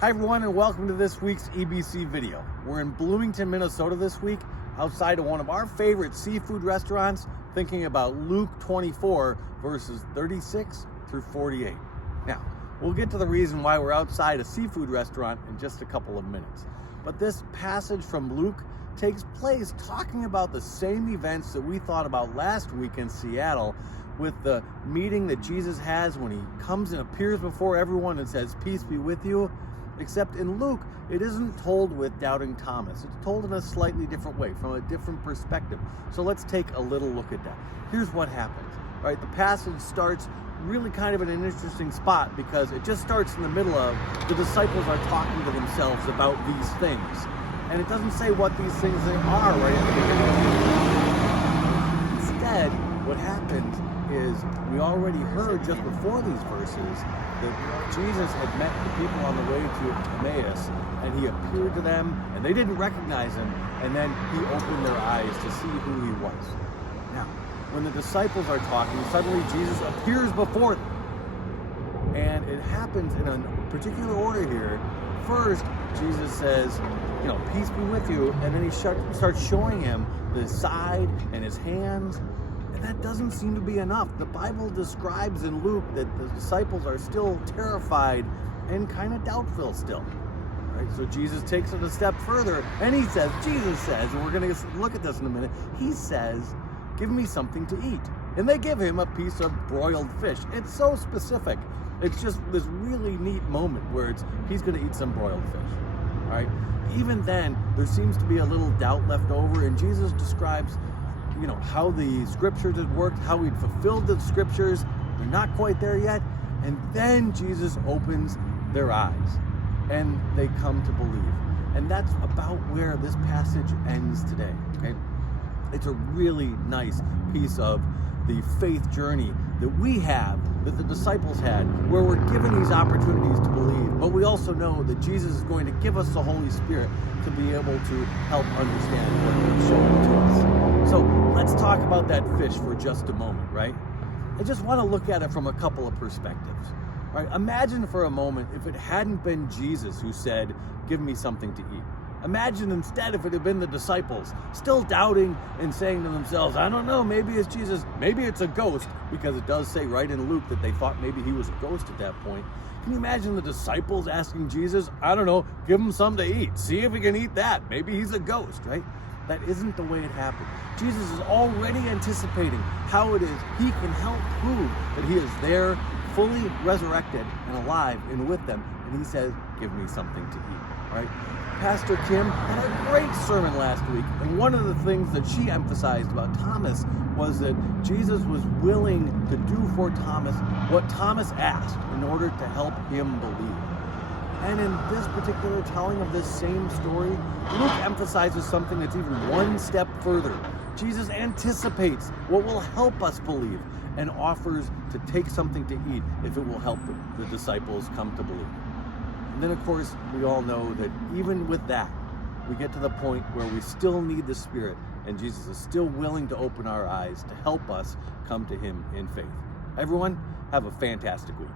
Hi everyone, and welcome to this week's EBC video. We're in Bloomington, Minnesota this week, outside of one of our favorite seafood restaurants, thinking about Luke 24 verses 36 through 48. Now, we'll get to the reason why we're outside a seafood restaurant in just a couple of minutes. But this passage from Luke takes place talking about the same events that we thought about last week in Seattle, with the meeting that Jesus has when he comes and appears before everyone and says, "Peace be with you." Except in Luke, it isn't told with doubting Thomas. It's told in a slightly different way, from a different perspective. So let's take a little look at that. Here's what happens. All right, the passage starts really kind of in an interesting spot because it just starts in the middle of the disciples are talking to themselves about these things. And it doesn't say what these things are right at the beginning. Instead, what happens is we already heard just before these verses that Jesus had met the people on the way to Emmaus, and he appeared to them, and they didn't recognize him, and then he opened their eyes to see who he was. Now, when the disciples are talking, suddenly Jesus appears before them, and it happens in a particular order here. First, Jesus says, "Peace be with you," and then he starts showing him the side and his hands. And that doesn't seem to be enough. The Bible describes in Luke that the disciples are still terrified and kind of doubtful still. Right? So Jesus takes it a step further, and Jesus says, and we're going to look at this in a minute, he says, "Give me something to eat." And they give him a piece of broiled fish. It's so specific. It's just this really neat moment where he's going to eat some broiled fish. All right? Even then, there seems to be a little doubt left over, and Jesus describes how the scriptures had worked, how he'd fulfilled the scriptures. They're not quite there yet. And then Jesus opens their eyes and they come to believe. And that's about where this passage ends today. Okay? It's a really nice piece of the faith journey that we have, that the disciples had, where we're given these opportunities to believe, but we also know that Jesus is going to give us the Holy Spirit to be able to help understand what he's showing to us. So let's talk about that fish for just a moment, right? I just want to look at it from a couple of perspectives. Right? Imagine for a moment if it hadn't been Jesus who said, "Give me something to eat." Imagine instead if it had been the disciples, still doubting and saying to themselves, "I don't know, maybe it's Jesus, maybe it's a ghost," because it does say right in Luke that they thought maybe he was a ghost at that point. Can you imagine the disciples asking Jesus, "I don't know, give him something to eat. See if he can eat that. Maybe he's a ghost," right? That isn't the way it happened. Jesus is already anticipating how it is he can help prove that he is there, fully resurrected and alive and with them. And he says, "Give me something to eat," right? Pastor Kim had a great sermon last week, and one of the things that she emphasized about Thomas was that Jesus was willing to do for Thomas what Thomas asked in order to help him believe. And in this particular telling of this same story, Luke emphasizes something that's even one step further. Jesus anticipates what will help us believe and offers to take something to eat if it will help the disciples come to believe. And then, of course, we all know that even with that, we get to the point where we still need the Spirit, and Jesus is still willing to open our eyes to help us come to him in faith. Everyone, have a fantastic week.